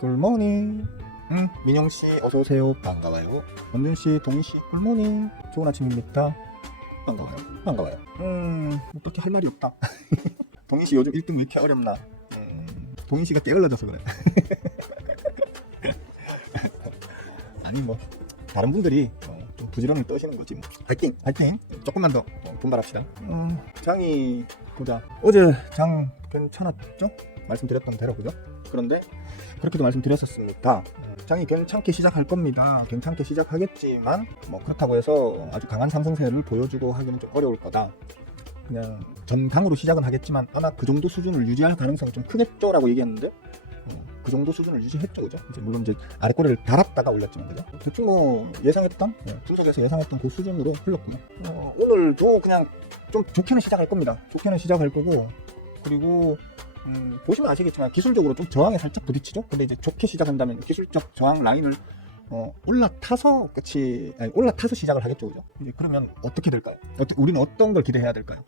굿모닝. 민영씨 어서오세요. 반가워요. 원준씨, 동희씨 굿모닝. 좋은 아침입니다. 반가워요. 반가워요. 어떻게 할 말이 없다. 동희씨 요즘 1등 왜 이렇게 어렵나. 동희씨가 게을러져서 그래. 아니 뭐 다른 분들이 좀 부지런히 떠시는 거지 뭐. 파이팅! 파이팅! 조금만 더 분발합시다. 장이 보자. 어제 장 괜찮았죠? 말씀드렸던 대로 그죠? 그런데 그렇게도 말씀드렸었습니다. 장이 괜찮게 시작할 겁니다. 괜찮게 시작하겠지만 뭐 그렇다고 해서 아주 강한 상승세를 보여주고 하기는 좀 어려울 거다. 그냥 전강으로 시작은 하겠지만 아마 그 정도 수준을 유지할 가능성이 좀 크겠죠? 라고 얘기했는데 그 정도 수준을 유지했죠, 그죠? 이제 물론 이제 아래 꼬리를 달았다가 올렸지만, 그죠? 대충 뭐 예상했던, 분석에서 예상했던 그 수준으로 흘렀고요. 오늘도 그냥 좀 좋게는 시작할 겁니다. 좋게는 시작할 거고, 그리고 보시면 아시겠지만 기술적으로 좀 저항에 살짝 부딪히죠? 근데 이제 좋게 시작한다면 기술적 저항 라인을 올라타서 올라타서 시작을 하겠죠, 그죠? 이제 그러면 어떻게 될까요? 우리는 어떤 걸 기대해야 될까요?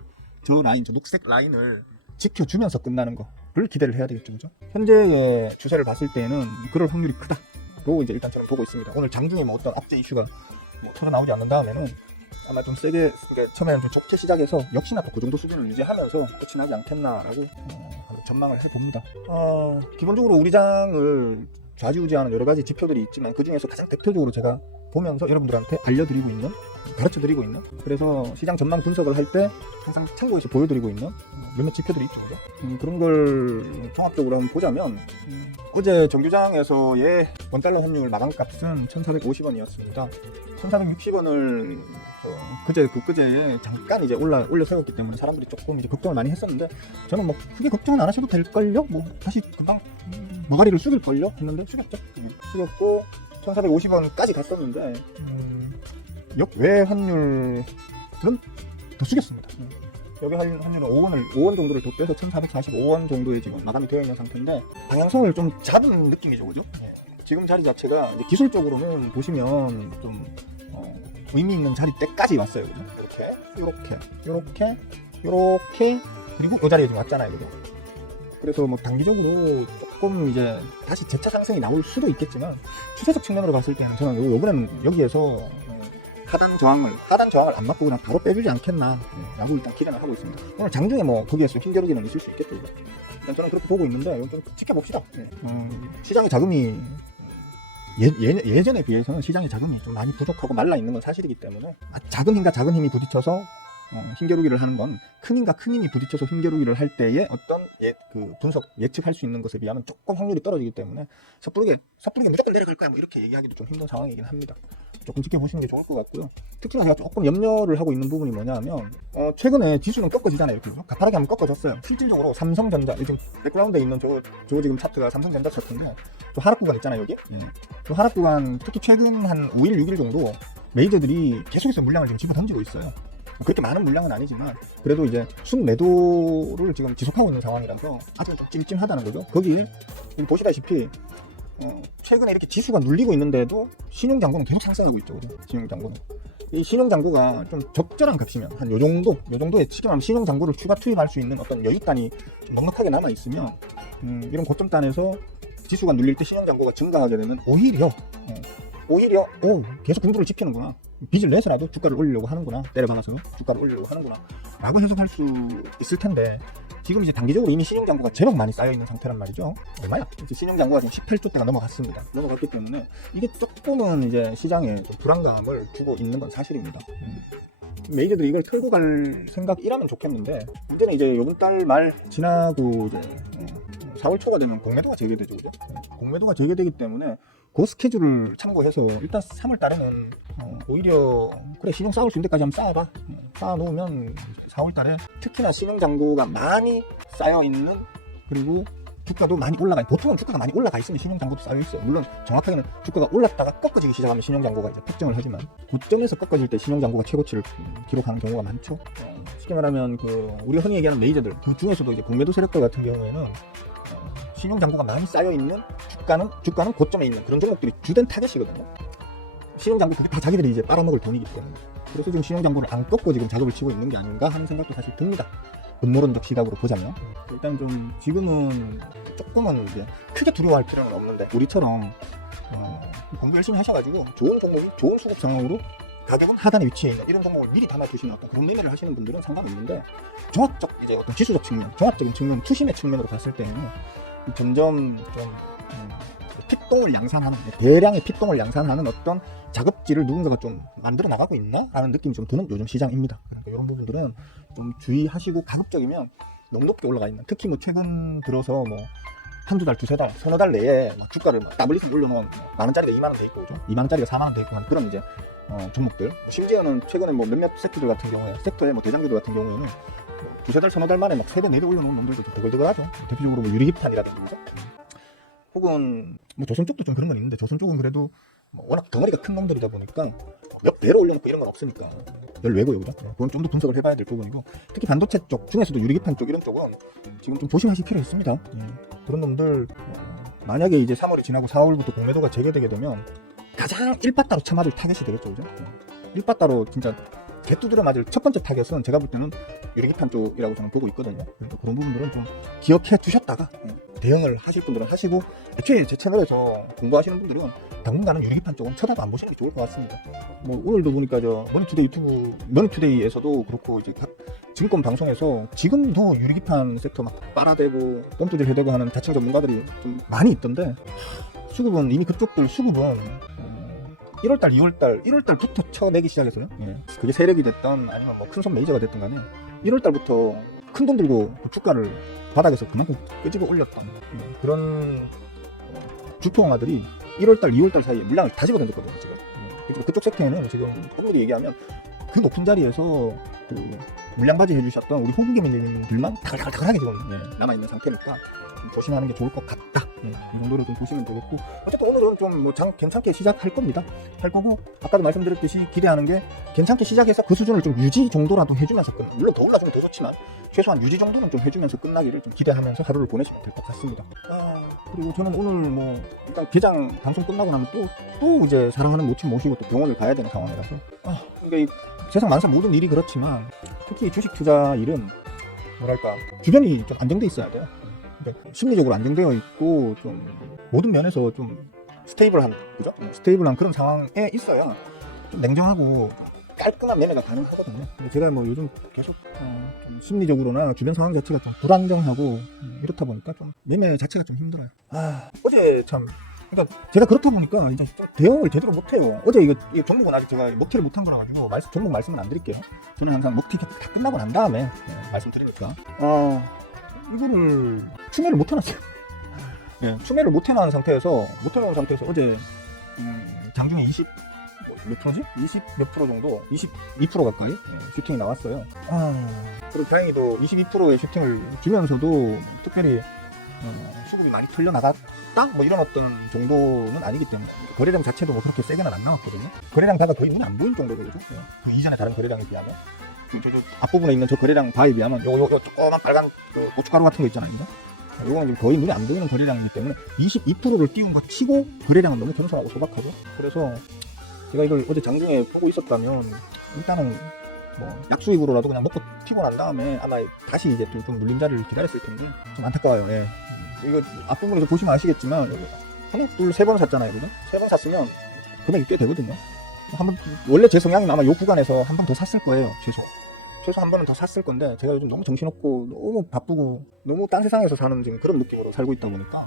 저 라인, 저 녹색 라인을 지켜주면서 끝나는 거를 기대를 해야 되겠죠, 그죠? 현재의 추세를 봤을 때는 그럴 확률이 크다로 이제 일단 저는 보고 있습니다. 오늘 장중에 뭐 어떤 악재 이슈가 뭐 터져 나오지 않는 다음에는 아마 좀 세게, 처음에는 좀 좋게 시작해서 역시나 또 그 정도 수준을 유지하면서 끝이 나지 않겠나라고 전망을 해봅니다. 기본적으로 우리 장을 좌지우지하는 여러 가지 지표들이 있지만 그 중에서 가장 대표적으로 제가 보면서 여러분들한테 알려드리고 있는, 가르쳐드리고 있는, 그래서 시장 전망 분석을 할 때 항상 참고해서 보여드리고 있는 몇몇 지표들이 있죠, 그죠? 그런 걸 종합적으로 한번 보자면 어제 정규장에서의 원달러 환율 마감값은 1,450원이었습니다. 1,460원을 그제에 잠깐 이제 올려 세웠기 때문에 사람들이 조금 이제 걱정을 많이 했었는데 저는 뭐 크게 걱정은 안 하셔도 될걸요? 뭐 다시 금방 머가리를 숙일걸요? 했는데 숙였죠. 숙였고 1,450원까지 갔었는데 역외 환율은 더 숙였습니다. 여기 환율은 5원 정도를 더 빼서 1,445원 정도에 지금 마감이 되어 있는 상태인데 방향성을 좀 잡은 느낌이죠, 그죠? 지금 자리 자체가 이제 기술적으로는 보시면 좀 의미 있는 자리 때까지 왔어요, 그죠? 이렇게 그리고 이 자리에 지금 왔잖아요, 그죠? 그래서 뭐 단기적으로 조금 이제 다시 재차 상승이 나올 수도 있겠지만 추세적 측면으로 봤을 때는 저는 이번에는 여기에서 하단 저항을 안 맞고 그냥 바로 빼주지 않겠나 라고 일단 기대를 하고 있습니다. 오늘 장중에 뭐 거기에서 힘겨루기는 있을 수 있겠죠, 이거. 일단 저는 그렇게 보고 있는데 이건 좀 지켜봅시다. 시장의 자금이 예전에 비해서는 시장의 자금이 좀 많이 부족하고 말라 있는 건 사실이기 때문에 작은 힘과 작은 힘이 부딪혀서 힘겨루기를 하는 건 큰 힘과 큰 힘이 부딪혀서 힘겨루기를 할 때의 어떤 분석 예측할 수 있는 것에 비하면 조금 확률이 떨어지기 때문에 섣부르게 무조건 내려갈 거야 뭐 이렇게 얘기하기도 좀 힘든 상황이긴 합니다. 조금 지켜보시는 게 좋을 것 같고요. 특히나 제가 조금 염려를 하고 있는 부분이 뭐냐면 최근에 지수는 꺾어지잖아요, 이렇게 가파르게 한번 꺾어졌어요. 실질적으로 삼성전자, 지금 백그라운드에 있는 저 지금 차트가 삼성전자 차트인데 저 하락 구간 있잖아요, 여기. 저 하락 구간 특히 최근 한 5일, 6일 정도 메이저들이 계속해서 물량을 지금 집어 던지고 있어요. 그렇게 많은 물량은 아니지만 그래도 이제 순매도를 지금 지속하고 있는 상황이라서 아주 좀 찜찜하다는 거죠. 거기 보시다시피 최근에 이렇게 지수가 눌리고 있는데도 신용장고는 계속 상승하고 있죠, 그죠? 신용장고는. 이 신용장고가 좀 적절한 값이면 한 요 정도에 치기만 하면 신용장고를 추가 투입할 수 있는 어떤 여유단이 좀 넉넉하게 남아 있으면 이런 고점단에서 지수가 눌릴 때 신용장고가 증가하게 되면 오히려 계속 공부를 지피는구나, 빚을 내서라도 주가를 올리려고 하는구나, 때려박아서 주가를 올리려고 하는구나 라고 해석할 수 있을 텐데 지금 이제 단기적으로 이미 신용장고가 제법 많이 쌓여있는 상태란 말이죠. 얼마야? 이제 신용장고가 지금 18조대가 넘어갔습니다. 넘어갔기 때문에 이게 조금은 이제 시장에 좀 불안감을 주고 있는 건 사실입니다. 메이저들이 이걸 털고 갈 생각이라면 좋겠는데 문제는 이제 요번 달 말 지나고 이제 4월 초가 되면 공매도가 재개되죠, 그죠? 공매도가 재개되기 때문에 그 스케줄을 참고해서 일단 3월 달에는 오히려 그래 신용 쌓을 수 있는 데까지 한번 쌓아봐. 쌓아놓으면 4월 달에 특히나 신용장고가 많이 쌓여있는, 그리고 주가도 많이 올라가, 보통은 주가가 많이 올라가 있으면 신용장고도 쌓여있어요. 물론 정확하게는 주가가 올랐다가 꺾어지기 시작하면 신용장고가 이제 폭증을 하지만 고점에서 꺾어질 때 신용장고가 최고치를 기록하는 경우가 많죠. 쉽게 말하면 우리가 흔히 얘기하는 메이저들 그 중에서도 이제 공매도 세력들 같은 경우에는 신용장고가 많이 쌓여있는 주가는 고점에 있는 그런 종목들이 주된 타겟이거든요. 신용장고 그게 다 자기들이 이제 빨아먹을 돈이기 때문에. 그래서 지금 신용장고를 안 꺾고 지금 작업을 치고 있는 게 아닌가 하는 생각도 사실 듭니다. 음모론적 시각으로 보자면 일단 좀 지금은 조금은 이제 크게 두려워할 필요는 없는데 우리처럼 공부 열심히 하셔가지고 좋은 종목이 좋은 수급 상황으로 가격은 하단에 위치해 있는 이런 종목을 미리 담아두시는 어떤 그런 매매를 하시는 분들은 상관없는데 종합적 이제 어떤 지수적 측면, 종합적인 측면, 투심의 측면으로 봤을 때는 점점 좀 핏똥을 양산하는 대량의 핏똥을 양산하는 어떤 작업지를 누군가가 좀 만들어 나가고 있나? 라는 느낌이 좀 드는 요즘 시장입니다. 그러니까 이런 부분들은 좀 주의하시고 가급적이면 너무 높게 올라가 있는 특히 뭐 최근 들어서 뭐 한두 달, 두세 달, 서너 달 내에 막 주가를 막 더블리스 올려놓은 만원짜리가 2만원 돼 있고 2만원짜리가 4만원 돼 있고 한 그런 이제 종목들 심지어는 최근에 뭐 몇몇 섹터들 같은 경우에 섹터의 뭐 대장주들 같은 경우에는 두세 달, 서너 달 만에 막 3배, 4배 올려놓은 놈들도 좀 더글더글하죠. 대표적으로 뭐 유리기판이라든지 혹은 뭐 조선 쪽도 좀 그런 건 있는데 조선 쪽은 그래도 뭐 워낙 덩어리가 큰 놈들이다 보니까 몇 배로 올려놓고 이런 건 없으니까 열외고요, 그죠? 그건 좀 더 분석을 해봐야 될 부분이고 특히 반도체 쪽 중에서도 유리기판 쪽 이런 쪽은 지금 좀 조심하실 필요가 있습니다. 그런 놈들 만약에 이제 3월이 지나고 4월부터 공매도가 재개되게 되면 가장 일바따로 쳐맞을 타겟이 되겠죠, 그죠? 일바따로 진짜 개두드려 맞을 첫 번째 타겟은 제가 볼 때는 유리기판 쪽이라고 저는 보고 있거든요. 그래서 그런 부분들은 좀 기억해 두셨다가 대응을 하실 분들은 하시고 애초에 제 채널에서 공부하시는 분들은 당분간은 유리기판 쪽은 쳐다도 안 보시는 게 좋을 것 같습니다. 뭐 오늘도 보니까 저 머니투데이 유튜브 머니투데이에서도 그렇고 이제 각 증권 방송에서 지금도 유리기판 섹터 막 빨아대고 펌프질 해대고 하는 자칭 전문가들이 좀 많이 있던데 수급은 이미 그쪽들 수급은 1월달, 1월달부터 쳐내기 시작했어요. 그게 세력이 됐던 아니면 뭐 큰손 메이저가 됐던 간에 1월달부터 큰 돈 들고 그 주가를 바닥에서 그만큼 끄집어 올렸던 그런 주포ong아들이 1월달, 2월달 사이에 물량을 다 집어 던졌거든요. 지금 그쪽 섹터에는 지금 호불호도 얘기하면 그 높은 자리에서 그 물량바지 해주셨던 우리 호부개미님들만 다글다글하게 지금 남아있는 상태니까 좀 조심하는 게 좋을 것 같다. 이 정도로 좀 보시면 되겠고 어쨌든 오늘은 좀 뭐 괜찮게 시작할 겁니다. 할 거고 아까도 말씀드렸듯이 기대하는 게 괜찮게 시작해서 그 수준을 좀 유지 정도라도 해주면서 물론 더 올라주면 더 좋지만 최소한 유지 정도는 좀 해주면서 끝나기를 좀 기대하면서 하루를 보내시면 될 것 같습니다. 그리고 저는 오늘 뭐 일단 개장 방송 끝나고 나면 또 이제 사랑하는 모친 모시고 또 병원을 가야 되는 상황이라서 그러니까 세상 만사 모든 일이 그렇지만 특히 주식 투자 일은 뭐랄까 주변이 좀 안정돼 있어야 돼요. 그러니까 심리적으로 안정되어 있고 좀 모든 면에서 좀 스테이블한 그죠? 스테이블한 그런 상황에 있어야 좀 냉정하고 깔끔한 매매가 가능하거든요. 근데 제가 뭐 요즘 계속 좀 심리적으로나 주변 상황 자체가 좀 불안정하고 이렇다 보니까 좀 매매 자체가 좀 힘들어요. 어제 참 그러니까 제가 그렇다 보니까 이제 대응을 제대로 못해요. 어제 이거 종목은 아직 제가 먹튀를 못한 거라 가지고 종목 말씀은 안 드릴게요. 저는 항상 먹튀 다 끝나고 난 다음에 말씀드리니까 이거를 추매를 못 해놨어요. 추매를 못 해놓은 상태에서 어제 장중에 20몇 프로지? 20 몇 프로 정도 22% 가까이 슈팅이 나왔어요. 그리고 다행히도 22%의 슈팅을 주면서도 특별히 수급이 많이 털려 나갔다? 뭐 이런 어떤 정도는 아니기 때문에 거래량 자체도 뭐 그렇게 세게는 안 나왔거든요. 거래량 바가 거의 눈에 안 보인 정도거든요. 그 이전에 다른 거래량에 비하면 저 앞부분에 있는 저 거래량 바에 비하면 요 조그만 빨간 그 고춧가루 같은 거 있잖아요. 요거는 거의 눈에 안 보이는 거래량이기 때문에 22%를 띄운 것 치고 거래량은 너무 겸손하고 소박하죠. 그래서 제가 이걸 어제 장중에 보고 있었다면 일단은 뭐 약수입으로라도 그냥 먹고 튀고 난 다음에 아마 다시 이제 좀 눌린 자리를 기다렸을 텐데 좀 안타까워요. 이거 앞부분에서 보시면 아시겠지만 하나, 둘, 세 번 샀잖아요. 그죠? 3번 샀으면 금액이 꽤 되거든요. 원래 제 성향이 아마 요 구간에서 한 번 더 샀을 거예요. 최소 한 번은 더 샀을 건데 제가 요즘 너무 정신없고 너무 바쁘고 너무 딴 세상에서 사는 지금 그런 느낌으로 살고 있다 보니까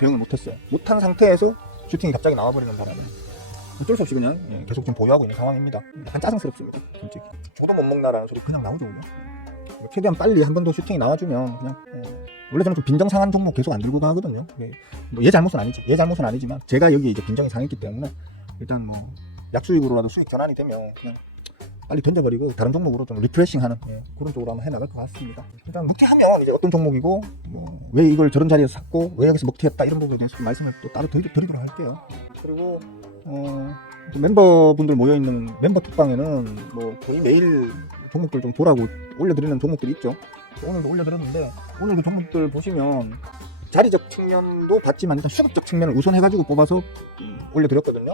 대응을 못했어요. 못한 상태에서 슈팅이 갑자기 나와버리는 바람에 어쩔 수 없이 그냥 계속 좀 보유하고 있는 상황입니다. 약간 짜증스럽습니다. 솔직히 저도 못 먹나라는 소리 그냥 나오죠. 그냥. 최대한 빨리 한 번 더 슈팅이 나와주면 그냥 원래 저는 좀 빈정상한 종목 계속 안 들고 가거든요. 뭐 얘 잘못은 아니지만 제가 여기 이제 빈정이 상했기 때문에 일단 뭐 약수익으로라도 수익 전환이 되면 그냥 빨리 던져버리고 다른 종목으로 좀 리프레싱하는 그런 쪽으로 한번 해나갈 것 같습니다. 일단 먹튀하면 이제 어떤 종목이고 왜 이걸 저런 자리에서 샀고 왜 여기서 먹튀했다 이런 부분에 대해서 말씀을 또 따로 드리도록 할게요. 그리고 멤버분들 모여있는 멤버 톡방에는 뭐 거의 매일 종목들 좀 보라고 올려드리는 종목들이 있죠. 오늘도 올려드렸는데 오늘 그 종목들 보시면 자리적 측면도 봤지만 일단 수급적 측면을 우선해가지고 뽑아서 올려드렸거든요.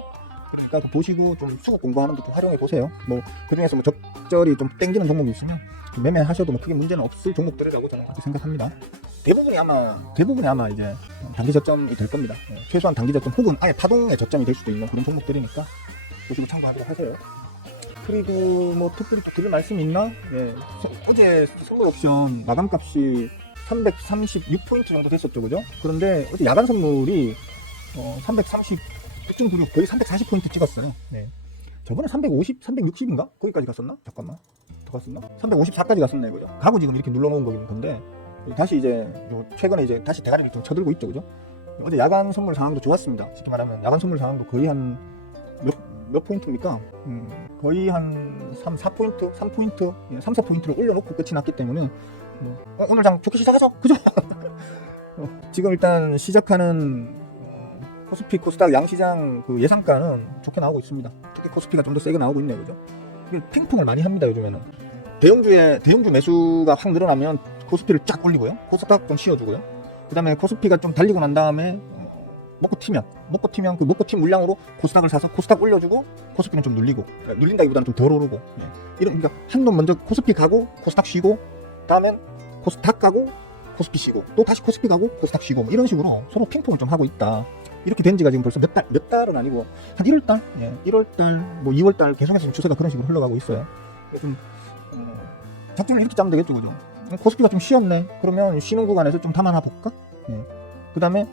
그러니까 보시고 좀 수급 공부하는 데 좀 활용해 보세요. 뭐 그중에서 뭐 적절히 좀 땡기는 종목이 있으면 좀 매매하셔도 뭐 크게 문제는 없을 종목들이라고 저는 그렇게 생각합니다. 대부분이 아마 이제 단기 저점이 될 겁니다. 최소한 단기 저점 혹은 아예 파동의 저점이 될 수도 있는 그런 종목들이니까 보시고 참고하도록 하세요. 그리고 뭐 특별히 또 드릴 말씀이 있나? 예. 어제 선물 옵션 마감값이 336포인트 정도 됐었죠, 그죠? 그런데 어제 야간 선물이 336.96 거의 340포인트 찍었어요. 네. 저번에 350, 360인가? 거기까지 갔었나? 잠깐만. 더 갔었나? 354까지 갔었네, 그죠? 가고 지금 이렇게 눌러놓은 거긴 건데 다시 이제 최근에 이제 다시 대가리를 좀 쳐들고 있죠, 그죠? 어제 야간 선물 상황도 좋았습니다. 쉽게 말하면 야간 선물 상황도 거의 한 몇 포인트입니까? 거의 한 3, 4포인트, 3포인트, 3, 4포인트를 올려놓고 끝이 났기 때문에 오늘 장 좋게 시작하죠, 그죠? 지금 일단 시작하는 코스피, 코스닥 양시장 그 예상가는 좋게 나오고 있습니다. 특히 코스피가 좀 더 세게 나오고 있네요, 그죠? 핑퐁을 많이 합니다, 요즘에는. 대형주 매수가 확 늘어나면 코스피를 쫙 올리고요. 코스닥 좀 씌워주고요. 그 다음에 코스피가 좀 달리고 난 다음에 먹고 튀면 그 먹고 튄 물량으로 코스닥을 사서 코스닥 올려주고 코스피는 좀 눌린다기보다는 좀 덜 오르고, 이런, 그러니까 한번 먼저 코스피 가고 코스닥 쉬고 다음엔 코스닥 가고 코스피 쉬고 또 다시 코스피 가고 코스닥 쉬고 뭐 이런 식으로 서로 핑퐁을 좀 하고 있다. 이렇게 된 지가 지금 벌써 몇 달은 아니고 한 1월달, 1월달, 뭐 2월달 계속해서 좀 추세가 그런 식으로 흘러가고 있어요. 좀 작전을 이렇게 짜면 되겠죠, 그죠? 코스피가 좀 쉬었네. 그러면 쉬는 구간에서 좀 담아놔 볼까? 그 다음에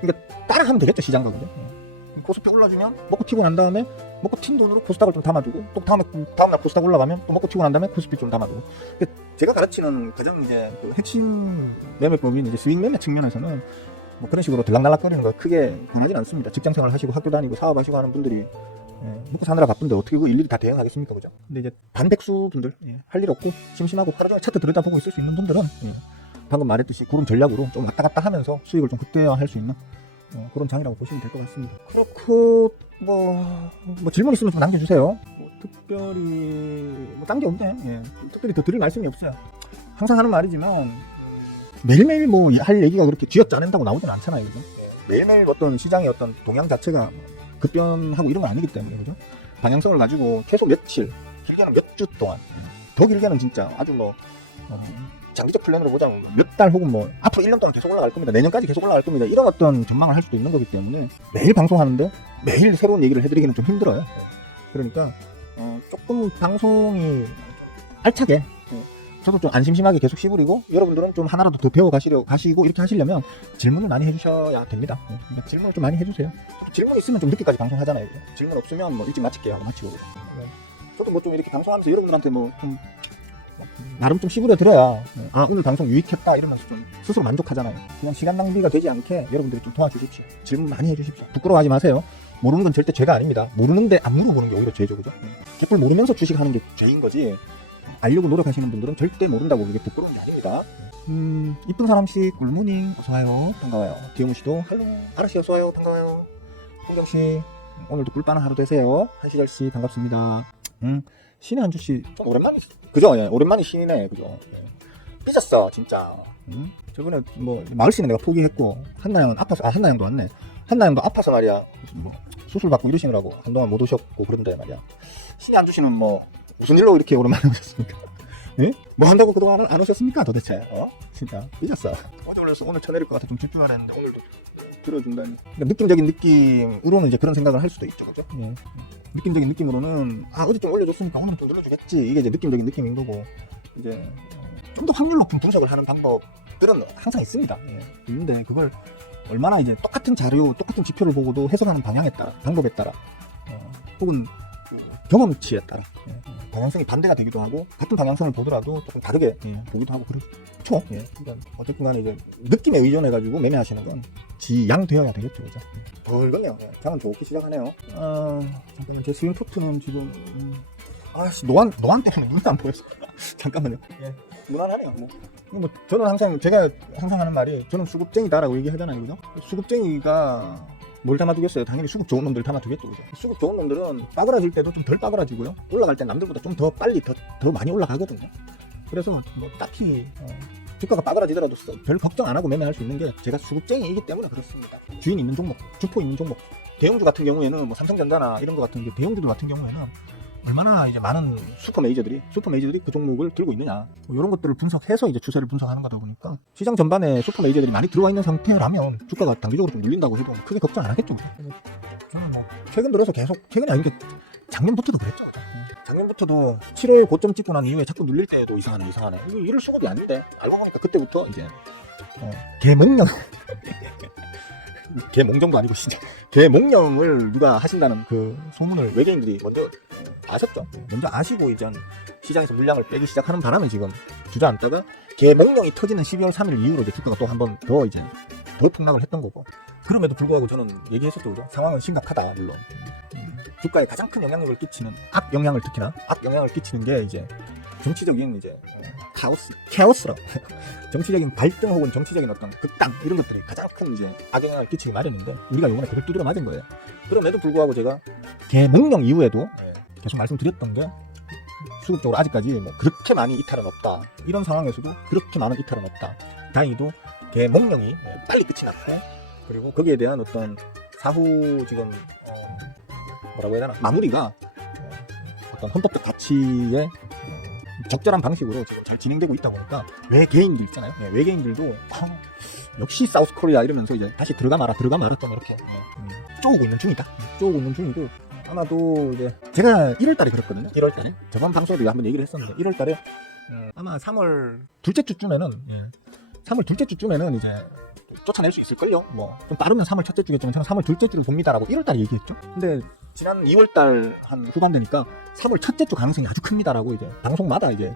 그러니까 따라하면 되겠죠, 시장 가격에. 코스피 올라주면 먹고 튀고 난 다음에 먹고 튄 돈으로 코스닥을 좀 담아주고 또 다음날 코스닥 올라가면 또 먹고 튀고 난 다음에 코스피 좀 담아주고. 제가 가르치는 가장 이제 그 핵심 매매법인 이제 스윙 매매 측면에서는 뭐 그런 식으로 들락날락거리는 거 크게 권하진 않습니다. 직장생활 하시고 학교 다니고 사업하시고 하는 분들이 먹고 사느라 바쁜데 어떻게 그거 일일이 다 대응하겠습니까, 그죠? 근데 이제 반백수 분들, 할 일 없고 심심하고 하루 종일 차트 들여다보고 있을 수 있는 분들은 방금 말했듯이 그런 전략으로 좀 왔다 갔다 하면서 수익을 좀 극대화할 수 있는 그런 장이라고 보시면 될 것 같습니다. 그렇고 뭐 질문 있으면 좀 남겨주세요. 뭐 특별히 뭐 딴 게 없네. 특별히 더 드릴 말씀이 없어요. 항상 하는 말이지만 매일매일 뭐 할 얘기가 그렇게 쥐어짜낸다고 나오진 않잖아요, 그죠? 매일매일 어떤 시장의 어떤 동향 자체가 급변하고 이런 건 아니기 때문에, 그죠? 방향성을 가지고 계속 며칠, 길게는 몇 주 동안, 더 길게는 진짜 아주 뭐 장기적 플랜으로 보자면 몇 달 혹은 뭐 앞으로 1년 동안 계속 올라갈 겁니다. 내년까지 계속 올라갈 겁니다. 이런 어떤 전망을 할 수도 있는 거기 때문에 매일 방송하는데 매일 새로운 얘기를 해드리기는 좀 힘들어요. 그러니까 조금 방송이 알차게, 저도 좀 안 심심하게 계속 씹으리고 여러분들은 좀 하나라도 더 배워 가시고 이렇게 하시려면 질문을 많이 해주셔야 됩니다. 질문을 좀 많이 해주세요. 질문 있으면 좀 늦게까지 방송하잖아요. 질문 없으면 뭐 일찍 마칠게요 하고 마치고. 저도 뭐 좀 이렇게 방송하면서 여러분들한테 뭐 좀 나름 좀 씹으려 들어야 오늘 방송 유익했다 이러면서 좀 스스로 만족하잖아요. 그냥 시간 낭비가 되지 않게 여러분들이 좀 도와주십시오. 질문 많이 해주십시오. 부끄러워하지 마세요. 모르는 건 절대 죄가 아닙니다. 모르는데 안 물어보는 게 오히려 죄죠, 그죠? 개뿔 모르면서 주식하는 게 죄인 거지, 알려고 노력하시는 분들은 절대 모른다고 그게 부끄러운 게 아닙니다. 이쁜 사람씨 꿀모닝 어서와요, 반가워요. 디오무씨도 할로, 아라씨 어서와요, 반가워요. 홍정씨 오늘도 꿀빠는 하루 되세요. 한시절씨 반갑습니다. 신의 한주씨 좀 오랜만에, 그죠? 예, 오랜만에 신이네, 그죠? 삐졌어 진짜. 저번에 뭐 마을씨는 내가 포기했고 한나영은 아파서, 한나영도 왔네. 한나영도 아파서 말이야 뭐 수술 받고 이러시느라고 한동안 못 오셨고 그런데 말이야. 신의 한주씨는 뭐 무슨 일로 이렇게 오랜만에 오셨습니까? 예? 뭐 한다고 그동안 안 오셨습니까 도대체? 진짜 삐졌어. 어제 올려서 오늘 쳐내릴 것 같아 좀 집중하려 했는데 오늘도 들어준다니. 그러니까 느낌적인 느낌으로는 이제 그런 생각을 할 수도 있죠, 그죠? 느낌적인 느낌으로는 어제 좀 올려줬으니까 오늘은 좀 눌러주겠지, 이게 이제 느낌적인 느낌인 거고, 이제 좀 더 확률 높은 분석을 하는 방법들은 항상 있습니다. 있는데 그걸 얼마나 이제 똑같은 자료, 똑같은 지표를 보고도 해석하는 방향에 따라, 방법에 따라, 혹은 경험치에 따라 방향성이 반대가 되기도 하고 같은 방향성을 보더라도 조금 다르게 보기도 하고 그렇죠. 그러니까 어쨌든 간에 이제 느낌에 의존해가지고 매매하시는 건 지양되어야 되겠죠, 그죠? 벌건요. 장은 좋게 시작하네요. 잠깐만, 제 스윙 토트는 지금 노안 때문에 눈이 안 보여서 잠깐만요. 무난하네요. 뭐 저는 항상, 제가 항상 하는 말이, 저는 수급쟁이다라고 얘기하잖아요, 그죠? 수급쟁이가 뭘 담아두겠어요? 당연히 수급 좋은 놈들 담아두겠죠, 그죠? 수급 좋은 놈들은 빠그라질 때도 좀 덜 빠그라지고요, 올라갈 때 남들보다 좀 더 빨리 더 많이 올라가거든요. 그래서 뭐 딱히 주가가 빠그라지더라도 별 걱정 안 하고 매매할 수 있는 게 제가 수급쟁이이기 때문에 그렇습니다. 주인 있는 종목, 주포 있는 종목, 대형주 같은 경우에는 뭐 삼성전자나 이런 거 같은 대형주들 같은 경우에는 얼마나 이제 많은 슈퍼 메이저들이 그 종목을 들고 있느냐, 뭐 이런 것들을 분석해서 이제 추세를 분석하는 거다 보니까 시장 전반에 슈퍼 메이저들이 많이 들어와 있는 상태라면 주가가 단기적으로 좀 눌린다고 해도 크게 걱정 안 하겠죠. 저는 뭐 최근 들어서 계속, 최근이 아니게 작년부터도 그랬죠. 작년부터도 7월 고점 찍고 난 이후에 자꾸 눌릴 때도 이상하네. 이거 이럴 수급이 아닌데, 알고 보니까 그때부터 이제 개몽령 개몽정도 아니고 진짜 개몽령을 누가 하신다는 그 소문을 외계인들이 먼저 아셨죠. 먼저 아시고 이제 시장에서 물량을 빼기 시작하는 바람에 지금 주저앉다가 개몽령이 터지는 12월 3일 이후로 이제 주가가 또 한 번 더 이제 더 폭락을 했던 거고, 그럼에도 불구하고 저는 얘기했었죠. 그죠? 상황은 심각하다. 물론 주가에 가장 큰 영향력을 끼치는 악영향을 끼치는 게 이제 정치적인 이제 케오스라고 정치적인 갈등 혹은 정치적인 어떤 극단, 이런 것들이 가장 큰 이제 악영향을 끼치기 마련인데, 우리가 요번에 그걸 두드려 맞은 거예요. 그럼에도 불구하고 제가 개몽령 이후에도 계속 말씀드렸던 게, 수급적으로 아직까지 뭐 그렇게 많이 이탈은 없다, 이런 상황에서도 그렇게 많은 이탈은 없다. 다행히도 개몽령이 빨리 끝이 났고, 그리고 거기에 대한 어떤 사후 지금 뭐라고 해야 되나, 마무리가 어떤 헌법적 가치에 적절한 방식으로 지금 잘 진행되고 있다 보니까 외계인들 있잖아요. 외계인들도 역시 사우스 코리아 이러면서 이제 다시 들어가 마라 좀 이렇게 쪼우고 있는 중이다. 쪼우고 있는 중이고, 아마도 이제 제가 1월달에 그랬거든요. 1월달에 저번 방송에도 한번 얘기를 했었는데, 1월달에 아마 3월 둘째 주쯤에는 이제 쫓아낼 수 있을걸요. 뭐 좀 빠르면 3월 첫째 주겠지만 저는 3월 둘째 주를 봅니다라고 1월달에 얘기했죠. 근데 지난 2월달 한 후반 되니까 3월 첫째 주 가능성이 아주 큽니다라고 이제 방송마다 이제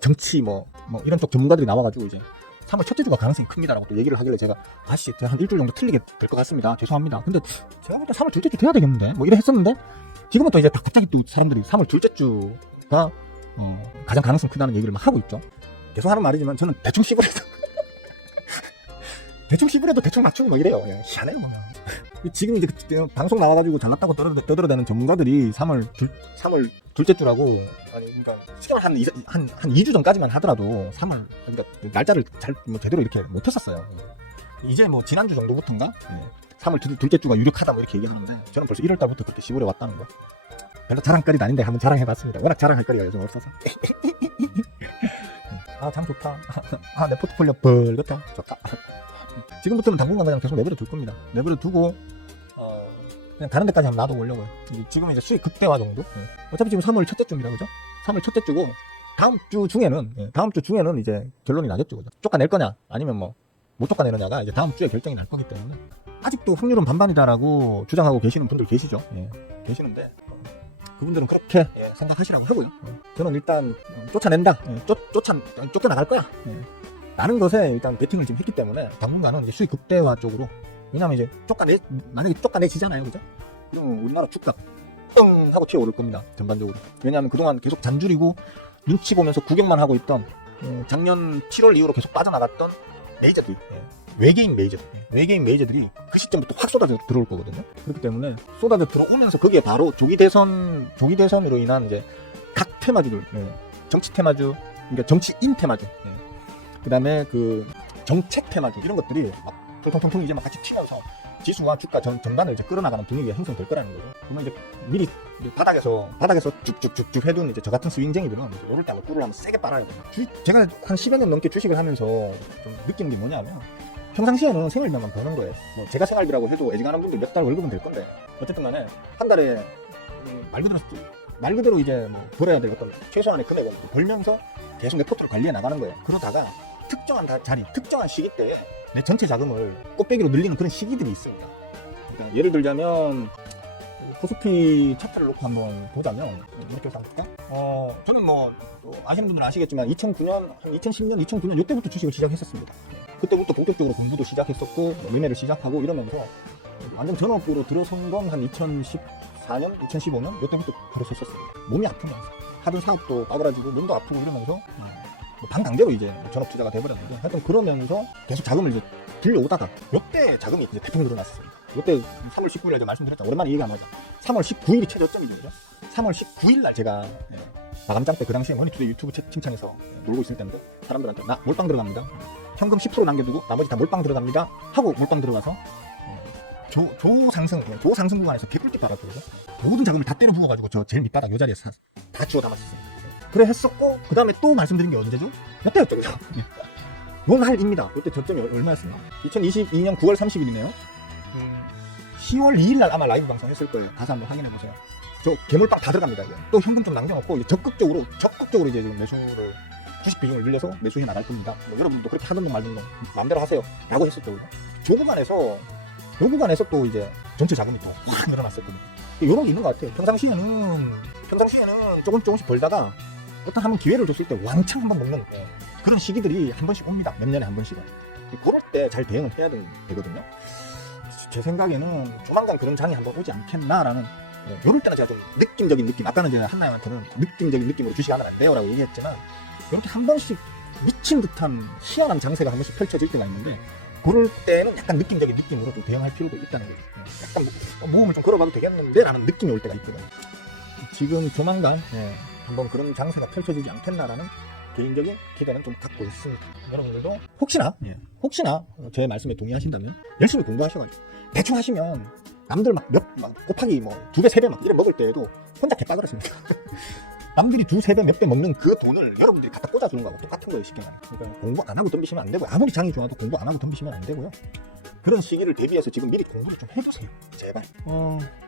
정치 뭐 이런 쪽 전문가들이 나와가지고 이제 3월 첫째 주가 가능성이 큽니다라고 또 얘기를 하길래 제가 한 일주일 정도 틀리게 될 것 같습니다. 죄송합니다. 근데 제가 볼 때 3월 둘째 주 돼야 되겠는데 뭐 이래 했었는데, 지금은 또 이제 갑자기 또 사람들이 3월 둘째 주가 가장 가능성 크다는 얘기를 막 하고 있죠. 계속 하는 말이지만 저는 대충 씹으래도 대충 맞추고 뭐 이래요. 그냥 희한해요. 지금 이제 방송 나와가지고 잘났다고 떠들어대는 전문가들이 3월 둘째 주라고, 아니 그러니까 시간을 한 2주 전까지만 하더라도 3월, 그러니까 날짜를 잘 뭐 제대로 이렇게 못했었어요. 이제 뭐 지난주 정도부터인가 3월 둘째 주가 유력하다 뭐 이렇게 얘기하는데, 저는 벌써 1월달부터 그렇게 씹으려 왔다는 거. 별로 자랑거리도 아닌데 한번 자랑해봤습니다. 워낙 자랑할 거리가 요즘 없어서. 참 좋다. 내 포트폴리오 벌겋다. 좋다. 지금부터는 당분간 그냥 계속 내버려 둘 겁니다. 내버려 두고 그냥 다른 데까지 한번 놔둬보려고요. 지금은 이제 수익 극대화 정도. 어차피 지금 3월 첫째 주입니다. 그죠? 3월 첫째 주고 다음 주 중에는 이제 결론이 나겠죠. 그죠? 쫓아낼 거냐 아니면 뭐 못 쫓아내느냐가 이제 다음 주에 결정이 날 거기 때문에, 아직도 확률은 반반이다라고 주장하고 계시는 분들 계시죠. 계시는데 그분들은 그렇게 생각하시라고 하고요. 저는 일단 쫓아낸다, 쫓겨나갈 거야 라는 것에 일단 베팅을 지금 했기 때문에, 당분간은 이제 수익 극대화 쪽으로. 왜냐면 이제 만약에 쫓아내지잖아요. 그죠? 그럼 우리나라 주가 뻥 하고 튀어오를 겁니다. 전반적으로. 왜냐하면 그동안 계속 잔줄이고 눈치 보면서 구경만 하고 있던 작년 7월 이후로 계속 빠져나갔던 메이저들, 외계인 메이저들이 그 시점부터 확 쏟아져 들어올 거거든요. 그렇기 때문에 쏟아져 들어오면서 거기에 바로 조기 대선으로 인한 이제 각 테마주들, 정치 테마주, 그러니까 정치인 테마주, 그 다음에 그 정책 테마주, 이런 것들이 막 통통통 이제 막 같이 튀면서 지수와 주가 전반을 이제 끌어나가는 분위기가 형성될 거라는 거죠. 그러면 이제 미리 바닥에서 쭉쭉쭉쭉 해둔 이제 저 같은 스윙쟁이들은 이제 이럴 때 한번 꿀을 한번 세게 빨아야 돼요. 제가 한 10여 년 넘게 주식을 하면서 좀 느끼는 게 뭐냐면, 평상시에는 생활비만 버는 거예요. 뭐 제가 생활비라고 해도 애지간한 분들 몇 달 월급은 될 건데, 어쨌든 간에 한 달에 말 그대로 이제 뭐 벌어야 될 어떤 최소한의 금액을 벌면서 계속 내 포트를 관리해 나가는 거예요. 그러다가 특정한 자리, 특정한 시기 때에 내 전체 자금을 꽃배기로 늘리는 그런 시기들이 있습니다. 그러니까 예를 들자면 코스피 차트를 놓고 한번 보자면 이렇게 볼까? 저는 뭐 아시는 분들은 아시겠지만 2009년, 2009년 이때부터 주식을 시작했었습니다. 그때부터 본격적으로 공부도 시작했었고 매매를 시작하고 이러면서 완전 전업으로 들어선 건 한 2014년, 2015년 이때부터 들어섰었습니다. 몸이 아프면서 하던 사업도 빠그라지고 몸도 아프고 이러면서 반강제로 이제 전업 투자가 돼버렸는데, 하여튼 그러면서 계속 자금을 이제 들려오다가 이때 자금이 이제 대폭 늘어났습니다. 이때 3월 19일 날 제가 말씀드렸잖아요. 오랜만에 얘기하는 거죠. 3월 19일이 최저점이죠. 3월 19일 날 제가 마감장 때 그 당시에 머니투데이 유튜브 칭찬해서 놀고 있을 때인데, 사람들한테 나 몰빵 들어갑니다. 현금 10% 남겨두고 나머지 다 몰빵 들어갑니다 하고 몰빵 들어가서 조상승 구간에서 개꿀팁 받았거든요. 모든 자금을 다 때려 부어가지고 저 제일 밑바닥 요 자리에 다 주워 담았었어요. 그래 했었고 그 다음에 또 말씀드린 게 언제죠? 몇 대였죠 그죠? 용할입니다. 그때 저점이 얼마였습니까? 2022년 9월 30일이네요. 10월 2일 날 아마 라이브 방송 했을 거예요. 가서 한번 확인해 보세요. 저 괴물빵 다 들어갑니다. 이거. 또 현금 좀 남겨놓고 이제 적극적으로 이제 지금 매수를 주식 비중을 늘려서 매수해 나갈 겁니다. 뭐 여러분도 그렇게 하든 말든 마음대로 하세요. 라고 했었죠. 저 구간에서 또 이제 전체 자금이 또 확 늘어났었거든요. 이런 게 있는 것 같아요. 평상시에는 조금씩 벌다가 어떤 한번 기회를 줬을 때 왕창 한번 먹는 그런 시기들이 한 번씩 옵니다. 몇 년에 한 번씩은. 그럴 때 잘 대응을 해야 되거든요. 제 생각에는 조만간 그런 장이 한번 오지 않겠나라는, 이럴 때는 제가 좀 느낌적인 느낌, 아까는 제가 한나영한테는 느낌적인 느낌으로 주식하면 안 돼요 라고 얘기했지만, 이렇게 한 번씩 미친 듯한 희한한 장세가 한 번씩 펼쳐질 때가 있는데, 그럴 때는 약간 느낌적인 느낌으로 좀 대응할 필요도 있다는 거죠. 약간 모험을 좀 걸어봐도 되겠는데 라는 느낌이 올 때가 있거든요. 지금 조만간 한번 그런 장세가 펼쳐지지 않겠나라는 개인적인 기대는 좀 갖고 있습니다. 여러분들도 혹시나 제 말씀에 동의하신다면 열심히 공부하셔가지고 대충 하시면 남들 막 곱하기 뭐 2배, 3배 막 이래 먹을 때에도 혼자 개빠그렇습니다. 남들이 2, 3배, 몇 배 먹는 그 돈을 여러분들이 갖다 꽂아주는 거하고 똑같은 거예요, 쉽게 말하면. 그러니까 공부 안 하고 덤비시면 안 되고요. 아무리 장이 좋아도 공부 안 하고 덤비시면 안 되고요. 그런 시기를 대비해서 지금 미리 공부를 좀 해보세요. 제발.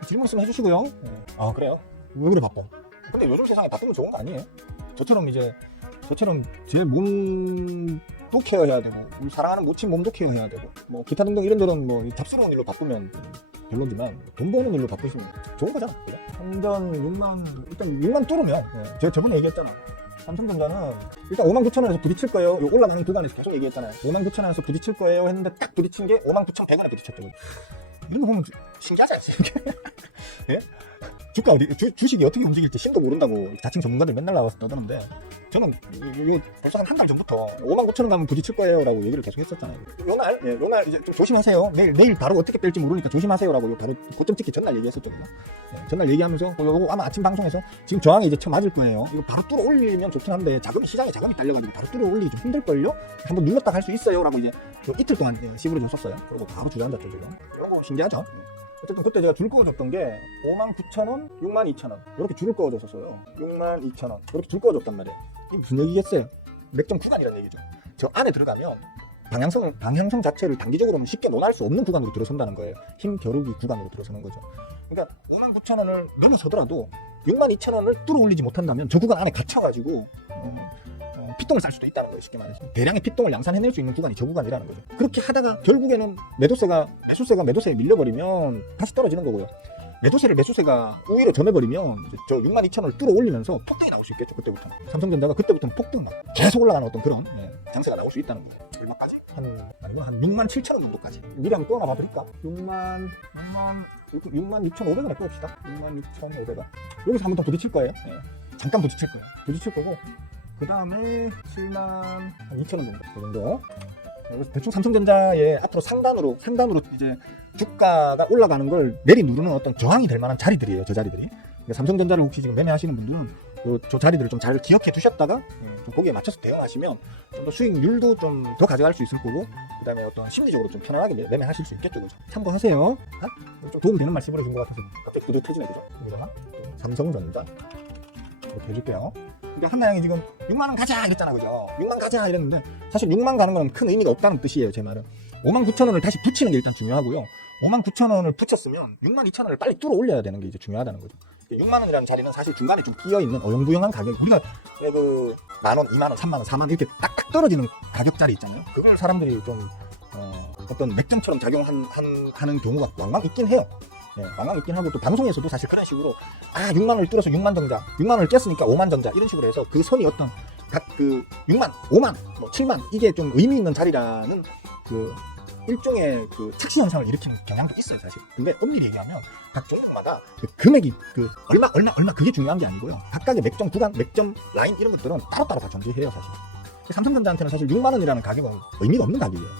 질문 있으면 해주시고요. 아, 그래요? 왜 그래 바빠? 근데 요즘 세상에 바쁘면 좋은 거 아니에요? 저처럼 제 몸도 케어해야 되고, 사랑하는 모친 몸도 케어해야 되고, 뭐 기타 등등 이런저런 뭐 잡스러운 일로 바쁘면 별로지만 돈 버는 일로 바쁘시면 좋은 거잖아. 그래? 완전 6만 뚫으면, 제가 저번에 얘기했잖아. 삼성전자는 일단 59,000원에서 부딪힐 거예요. 올라가는 구간에서 계속 얘기했잖아요. 59,000원에서 부딪힐 거예요 했는데 딱 부딪힌 게 59,100원에 부딪혔죠. 이런 거 보면 신기하지 않습니까? 예? 주가 주식이 어떻게 움직일지 신도 모른다고 자칭 전문가들 맨날 나와서 떠드는데, 저는 이거 벌써 한 달 전부터 59,000원 가면 부딪힐 거예요 라고 얘기를 계속 했었잖아요. 요날 이제 좀 조심하세요. 내일 바로 어떻게 뺄지 모르니까 조심하세요 라고 바로 고점 찍기 전날 얘기했었거든요. 전날 얘기하면서 요거 아마 아침 방송에서 지금 저항이 이제 처음 맞을 거예요. 이거 바로 뚫어 올리면 좋긴 한데 시장에 자금이 딸려가지고 바로 뚫어 올리기 좀 힘들걸요? 한번 눌렀다 갈 수 있어요 라고 이제 이틀 동안 시부를 줬었어요. 그리고 바로 주저앉았죠 지금. 이런 거 신기하죠? 어쨌든 그때 제가 줄 그어줬던 게 59,000원, 62,000원 이렇게 줄을 그어줬었어요. 62,000원 이렇게 줄 그어줬단 말이에요. 이게 무슨 얘기겠어요? 맥점 구간이라는 얘기죠. 저 안에 들어가면 방향성 자체를 단기적으로는 쉽게 논할 수 없는 구간으로 들어선다는 거예요. 힘 겨루기 구간으로 들어서는 거죠. 그러니까 59,000원을 넘어서더라도 62,000원을 뚫어 올리지 못한다면 저 구간 안에 갇혀가지고 피똥을 쌀 수도 있다는 거예요. 쉽게 말해서 대량의 피똥을 양산해낼 수 있는 구간이 저 구간이라는 거죠. 그렇게 하다가 결국에는 매수세가 매도세에 밀려버리면 다시 떨어지는 거고요. 매수세가 우위로 점해버리면 저 62,000원을 뚫어 올리면서 폭등이 나올 수 있겠죠. 그때부터 삼성전자가 그때부터는 폭등 막 계속 올라가는 어떤 그런 장세가 나올 수 있다는 거예요. 얼마까지? 한 67,000원 정도까지. 미리 한번 또 하나 봐드릴까? 66,500원에 봅시다. 66,500원. 여기서 한번 더 부딪힐 거예요. 잠깐 부딪힐 거예요. 부딪힐 거고, 그 다음에 72,000원 정도. 그 정도. 그래서 대충 삼성전자의 앞으로 상단으로 이제 주가가 올라가는 걸 내리누르는 어떤 저항이 될 만한 자리들이에요. 저 자리들이. 그러니까 삼성전자를 혹시 지금 매매하시는 분들은 저 자리들을 좀 잘 기억해 두셨다가 좀 거기에 맞춰서 대응하시면 좀 더 수익률도 좀 더 가져갈 수 있을 거고, 그 다음에 어떤 심리적으로 좀 편안하게 매매하실 수 있겠죠. 그죠? 참고하세요. 좀 도움되는 말씀을 해준 것 같아서 갑자기 뿌듯해지네. 그죠? 그러나 삼성전자 이렇게 해줄게요. 그러니까 한나영이 지금 6만원 가자 이랬잖아. 그죠? 6만 가자 이랬는데 사실 6만 가는 건 큰 의미가 없다는 뜻이에요. 제 말은 59,000원을 다시 붙이는 게 일단 중요하고요. 59,000원을 붙였으면 62,000원을 빨리 뚫어 올려야 되는 게 이제 중요하다는 거죠. 6만원이라는 자리는 사실 중간에 좀 끼어있는 어영부영한 가격, 우리가 그 만원, 2만원, 3만원, 4만원 이렇게 딱딱 떨어지는 가격짜리 있잖아요. 그걸 사람들이 좀 어떤 맥점처럼 작용하는 경우가 왕왕 있긴 해요. 왕왕 있긴 하고, 또 방송에서도 사실 그런 식으로 6만원을 뚫어서 6만 전자, 6만원을 깼으니까 5만 전자 이런 식으로 해서 그 선이 어떤 각 그 6만, 5만, 뭐 7만 이게 좀 의미 있는 자리라는 그 일종의 그 착시 현상을 일으키는 경향도 있어요, 사실. 근데 엄밀히 얘기하면 각 종목마다 그 금액이 그 얼마 그게 중요한 게 아니고요. 각각의 맥점 구간, 맥점 라인 이런 것들은 따로따로 다 존재해요, 사실. 삼성전자한테는 사실 6만 원이라는 가격은 의미가 없는 가격이에요.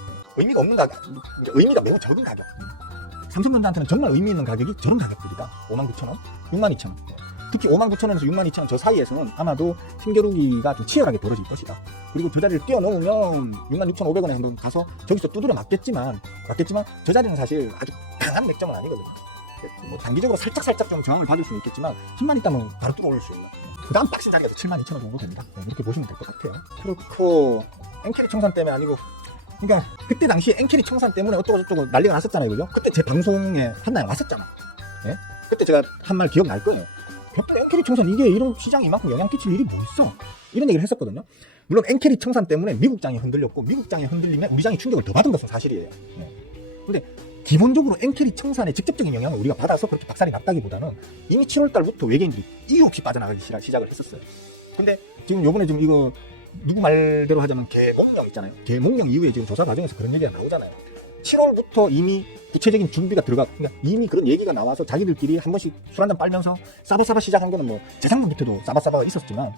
의미가 매우 적은 가격. 삼성전자한테는 정말 의미 있는 가격이 저런 가격들이다. 59,000원, 62,000원. 특히 59,000원에서 62,000원 저 사이에서는 아마도 힘겨루기가 좀 치열하게 벌어질 것이다. 그리고 저 자리를 뛰어넘으면 66,500원에 한번 가서 저기서 두드려 맞겠지만 저 자리는 사실 아주 강한 맥점은 아니거든요. 뭐 단기적으로 살짝 좀 저항을 받을 수는 있겠지만 힘만 있다면 바로 뚫어올 수 있는 그 다음 빡신 자리가 72,000원 정도 됩니다. 네, 이렇게 보시면 될 것 같아요. 그렇고 엔캐리 청산 때문에 아니고 그러니까 그때 당시 엔캐리 청산 때문에 어쩌고 난리가 났었잖아요. 그죠? 그때 제 방송에 한날 왔었잖아. 네? 그때 제가 한 말 기억날 거예요. 엔캐리 청산 이게 이런 시장에 이만큼 영향 끼칠 일이 뭐 있어? 이런 얘기를 했었거든요. 물론 엔캐리 청산 때문에 미국장이 흔들렸고 미국장이 흔들리면 우리 장이 충격을 더 받은 것은 사실이에요. 네. 근데 기본적으로 엔캐리 청산의 직접적인 영향을 우리가 받아서 그렇게 박살이 났다기보다는 이미 7월달부터 외계인들이 이유 없이 빠져나가기 시작을 했었어요. 근데 지금 요번에 좀 이거 누구 말대로 하자면 계몽령 있잖아요. 계몽령 이후에 지금 조사 과정에서 그런 얘기가 나오잖아요. 7월부터 이미 구체적인 준비가 그러니까 이미 그런 얘기가 나와서 자기들끼리 한 번씩 술 한잔 빨면서 싸바싸바 시작한 거는 뭐 재작년 밑에도 싸바싸바가 있었지만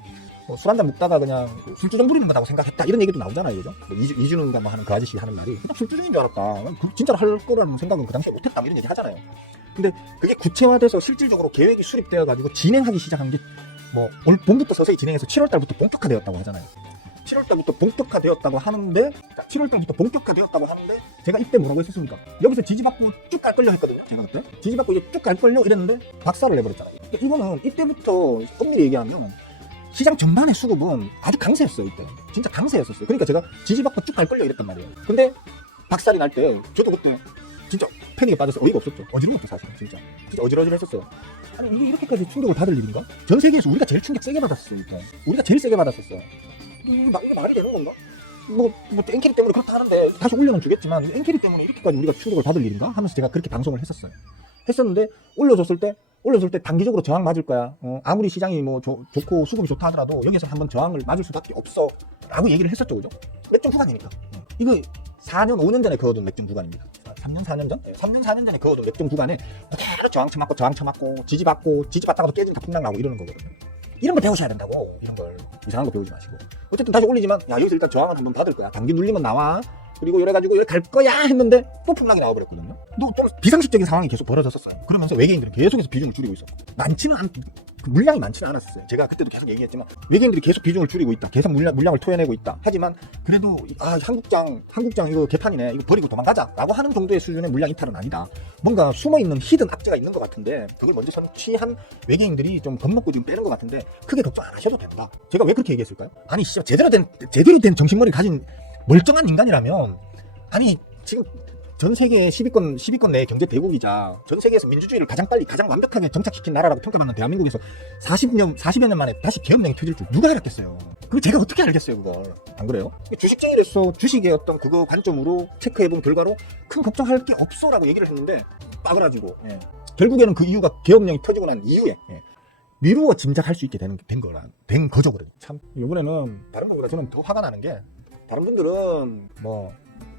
뭐 술 한잔 먹다가 그냥 술주정 부리는 거라고 생각했다 이런 얘기도 나오잖아요. 그죠? 뭐 이준우인가 뭐 하는 그 아저씨 하는 말이 그냥 술주정인 줄 알았다. 진짜로 할 거라는 생각은 그 당시에 못했다 이런 얘기 하잖아요. 근데 그게 구체화돼서 실질적으로 계획이 수립되어 가지고 진행하기 시작한 게 뭐 올 봄부터 서서히 진행해서 7월달부터 본격화되었다고 하잖아요. 7월달부터 본격화되었다고 하는데 7월달부터 본격화되었다고 하는데 제가 이때 뭐라고 했었습니까? 여기서 지지받고 쭉 갈 걸려 했거든요. 제가 그때 지지받고 이제 쭉 갈 걸려 이랬는데 박살을 내버렸잖아요. 그러니까 이거는 이때부터 엄밀히 얘기하면 시장 전반의 수급은 아주 강세였어요. 이때 진짜 강세였었어요. 그러니까 제가 지지받고 쭉 갈 걸려 이랬단 말이에요. 근데 박살이 날 때 저도 그때 진짜 패닉에 빠져서 어이가 없었죠. 어지러웠죠 사실. 진짜 어지러졌었어요. 아니 이게 이렇게까지 충격을 받을 일인가? 전 세계에서 우리가 제일 충격 세게 받았어요. 일단 우리가 제일 세게 받았었어요. 이게 말이 되는 건가? 뭐 엔캐리 때문에 그렇다 하는데 다시 올려는 주겠지만 엔캐리 때문에 이렇게까지 우리가 충격을 받을 일인가? 하면서 제가 그렇게 방송을 했었는데 올려줬을 때 단기적으로 저항 맞을 거야. 아무리 시장이 뭐 좋고 수급이 좋다 하더라도 여기서 한번 저항을 맞을 수밖에 없어 라고 얘기를 했었죠. 그죠? 맥점 구간이니까. 이거 4년 5년 전에 그어둔 맥점 구간입니다. 3년 4년 전? 3년 4년 전에 그어둔 맥점 구간에 그대로 저항 쳐맞고 지지받다가도 깨지니까 폭락 나고 이러는 거거든요. 이런 걸 배우셔야 된다고. 이런 걸 이상한 거 배우지 마시고 어쨌든 다시 올리지만 야 여기서 일단 저항을 한번 받을 거야. 단기 눌리면 나와. 그리고 이래가지고 여기 갈 거야 했는데 또 폭락이 나와버렸거든요. 또 비상식적인 상황이 계속 벌어졌었어요. 그러면서 외계인들은 계속해서 비중을 줄이고 있었고 물량이 많지는 않았었어요. 제가 그때도 계속 얘기했지만 외계인들이 계속 비중을 줄이고 있다. 계속 물량을 토해내고 있다. 하지만 그래도 한국장 이거 개판이네. 이거 버리고 도망가자 라고 하는 정도의 수준의 물량 이탈은 아니다. 뭔가 숨어있는 히든 악재가 있는 것 같은데 그걸 먼저 선취한 외계인들이 좀 겁먹고 지금 빼는 것 같은데 크게 걱정 안 하셔도 된다. 제가 왜 그렇게 얘기했을까요? 아니 제대로 된 정신머리 가진 멀쩡한 인간이라면 아니 지금 전 세계 10위권 내 경제 대국이자 전 세계에서 민주주의를 가장 완벽하게 정착시킨 나라라고 평가받는 대한민국에서 40여 년 만에 다시 계엄령이 터질 줄 누가 알았겠어요. 그걸 제가 어떻게 알겠어요 그걸. 안 그래요? 주식쟁이로서 주식의 어떤 그거 관점으로 체크해본 결과로 큰 걱정할 게 없어 라고 얘기를 했는데 빠그라지고 결국에는 그 이유가 계엄령이 터지고 난 이후에 미루어 짐작할 수 있게 된 거죠. 참 이번에는 다른 것보다 저는 더 화가 나는 게 다른 분들은 뭐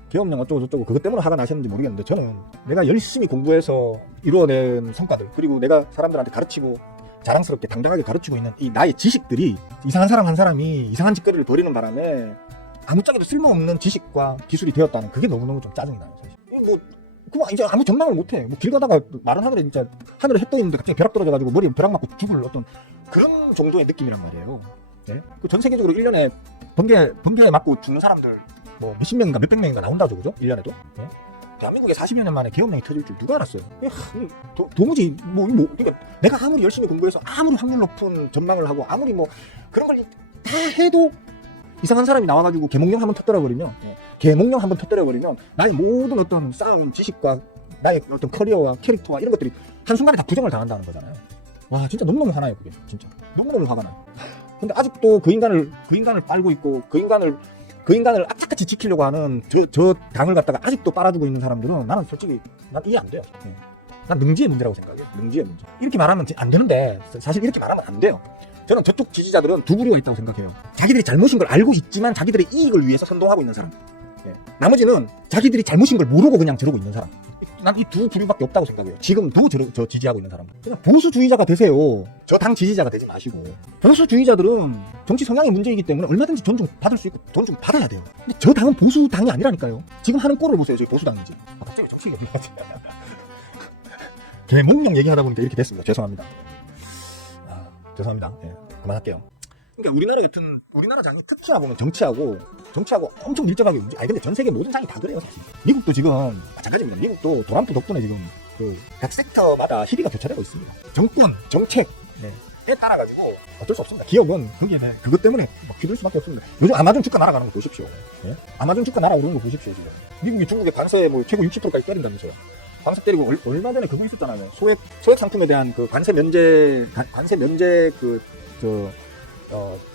계엄령 어쩌고 저쩌고 그것 때문에 화가 나셨는지 모르겠는데 저는 내가 열심히 공부해서 이루어낸 성과들 그리고 내가 사람들한테 가르치고 자랑스럽게 당당하게 가르치고 있는 이 나의 지식들이 이상한 사람 한 사람이 이상한 짓거리를 벌이는 바람에 아무짝에도 쓸모없는 지식과 기술이 되었다는 그게 너무너무 좀 짜증이 나요. 사실. 그만 이제 아무 전망을 못해. 뭐 길 가다가 마른 하늘에 진짜 하늘에 해 떠 있는데 갑자기 벼락 떨어져가지고 머리에 벼락 맞고 죽을 어떤 그런 정도의 느낌이란 말이에요. 네? 전 세계적으로 1년에 번개에 맞고 죽는 사람들 뭐 몇십 명인가 몇백 명인가 나온다죠. 그죠? 1년에도. 네? 대한민국에 40여 년 만에 계엄령이 터질 줄 누가 알았어요? 도무지 그러니까 내가 아무리 열심히 공부해서 아무리 확률 높은 전망을 하고 아무리 뭐 그런 걸 다 해도 이상한 사람이 나와가지고 계몽령 한번 터뜨려버리면 나의 모든 어떤 쌓은 지식과 나의 어떤 커리어와 캐릭터와 이런 것들이 한순간에 다 부정을 당한다는 거잖아요. 와 진짜 너무너무 화나요. 그게 진짜 너무너무 화가 나요. 근데 아직도 그 인간을 빨고 있고 그 인간을 악착같이 지키려고 하는 저 당을 갖다가 아직도 빨아주고 있는 사람들은 나는 솔직히 난 이해 안 돼요. 난 능지의 문제라고 생각해요. 능지의 문제. 이렇게 말하면 안 되는데 사실 이렇게 말하면 안 돼요. 저는 저쪽 지지자들은 두 부류가 있다고 생각해요. 자기들이 잘못인 걸 알고 있지만 자기들의 이익을 위해서 선동하고 있는 사람. 나머지는 자기들이 잘못인 걸 모르고 그냥 저러고 있는 사람. 난 이 두 부류밖에 없다고 생각해요. 지금도 저 지지하고 있는 사람. 그냥 보수주의자가 되세요. 저 당 지지자가 되지 마시고. 보수주의자들은 정치 성향의 문제이기 때문에 얼마든지 존중 받을 수 있고 돈 좀 받아야 돼요. 근데 저 당은 보수당이 아니라니까요. 지금 하는 꼴을 보세요. 저희 보수당이지. 갑자기 정치 얘기 계몽령 얘기하다 보니까 이렇게 됐습니다. 죄송합니다. 죄송합니다. 예, 그만할게요. 그러니까 우리나라 장이 특히나 보면 정치하고 엄청 밀접하게 아니 근데 전 세계 모든 장이 다 그래요 사실. 미국도 지금 마찬가지입니다. 미국도 트럼프 덕분에 지금 그 각 섹터마다 희비가 교차되고 있습니다. 정권, 정책에 따라가지고 어쩔 수 없습니다. 기업은 거기에 대해 그것 때문에 막 휘둘 수밖에 없습니다. 요즘 아마존 주가 날아가는 거 보십시오. 예? 아마존 주가 날아오르는 거 보십시오 지금. 미국이 중국의 관세 뭐 최고 60%까지 때린다면서요. 관세 때리고 얼마 전에 그거 있었잖아요. 소액 상품에 대한 그 관세 면제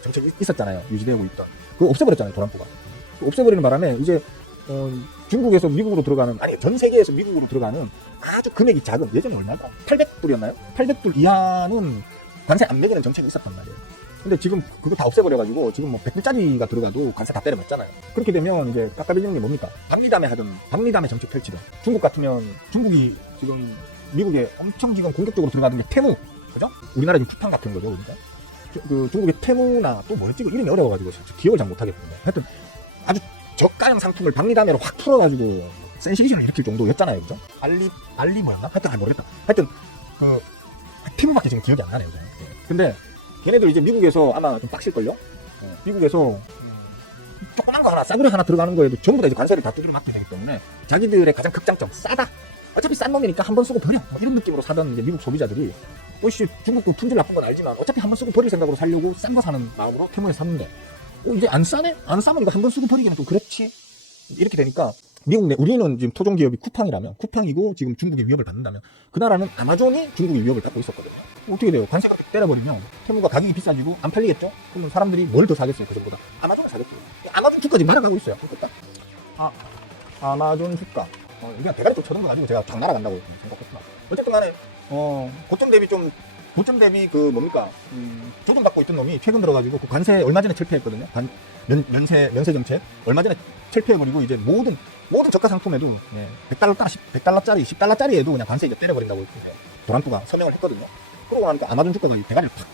정책이 있었잖아요. 유지되고 있던. 그거 없애버렸잖아요, 트럼프가. 없애버리는 바람에 이제 중국에서 미국으로 들어가는 전 세계에서 미국으로 들어가는 아주 금액이 작은 예전에 얼마다 800불이었나요? 800불 이하는 관세 안 매기는 정책이 있었단 말이에요. 근데 지금 그거 다 없애버려가지고 지금 뭐 100불짜리가 들어가도 관세 다 때려맞잖아요. 그렇게 되면 이제 깎아내리는 게 뭡니까? 박리담의 정책 펼치던 중국 같으면 중국이 지금 미국에 엄청 지금 공격적으로 들어가던 게 테무, 그죠? 우리나라 지금 쿠팡 같은 거죠, 그러니까. 그 중국의 테무나 또 뭐였지? 이름이 어려워가지고 기억을 잘 못하겠습니다. 하여튼 아주 저가형 상품을 박리담회로 확 풀어가지고 센시리션을 일으킬 정도였잖아요, 그죠? 알리 뭐였나? 하여튼 잘 모르겠다. 하여튼 테무밖에 지금 기억이 안 나네요, 그죠? 근데 걔네들 이제 미국에서 아마 좀 빡실걸요? 미국에서 조그만 거 하나, 싸구려 하나 들어가는 거에도 전부 다 이제 관세를 다 두드려 맞게 되기 때문에 자기들의 가장 극장점, 싸다. 어차피 싼 놈이니까 한 번 쓰고 버려. 뭐 이런 느낌으로 사던 이제 미국 소비자들이 또씨 중국도 품질 나쁜 건 알지만 어차피 한 번 쓰고 버릴 생각으로 살려고 싼 거 사는 마음으로 테무에서 샀는데 이제 안 싸네? 안 싸면 이거 한 번 쓰고 버리기는 좀 그렇지? 이렇게 되니까 우리는 지금 토종 기업이 쿠팡이고 지금 중국의 위협을 받는다면 그 나라는 아마존이 중국의 위협을 받고 있었거든요. 어떻게 돼요? 관세가 때려버리면 테무가 가격이 비싸지고 안 팔리겠죠? 그러면 사람들이 뭘 더 사겠어요? 그 전보다 아마존을 사겠어요. 아마존 주가 지금 날아가고 있어요. 그렇다. 아마존 주가 이게 대가리 좀 쳐든 거 가지고 제가 쫙 날아간다고 생각했구나. 어쨌든 간에 고점 대비 그 뭡니까 조정받고 있던 놈이 최근 들어가지고 그 관세 얼마 전에 철폐했거든요. 면세 정책 얼마 전에 철폐해버리고 이제 모든 저가 상품에도 100달러짜리 10달러짜리에도 그냥 관세 이제 때려버린다고 이렇게 도란프가 서명을 했거든요. 그러고 나니까 아마존 주가가 대가리를 팍